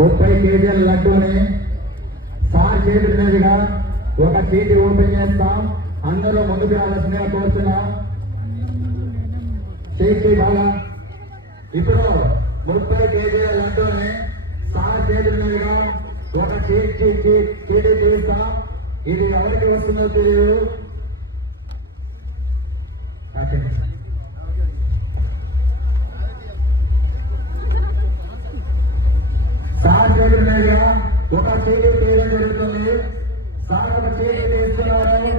30 కేజీల లడ్డూని సార్ చేతుల మీదుగా ఒక చీటి ఓపెన్ చేస్తాం. అందరూ ముందుకు రావాల్సిందిగా కోరుతున్నాం. చేతి బాగా ఇప్పుడు 30 కేజీల లడ్డూని సార్ చేతుల మీదుగా ఒక చీటి తీస్తాం. ఇది ఎవరికి వస్తుందో తెలియదు. సార్ చేతుల మీదుగా ఒక చీటి తీయడం జరుగుతుంది. సార్ ఒక చీటి తీస్తున్నారు.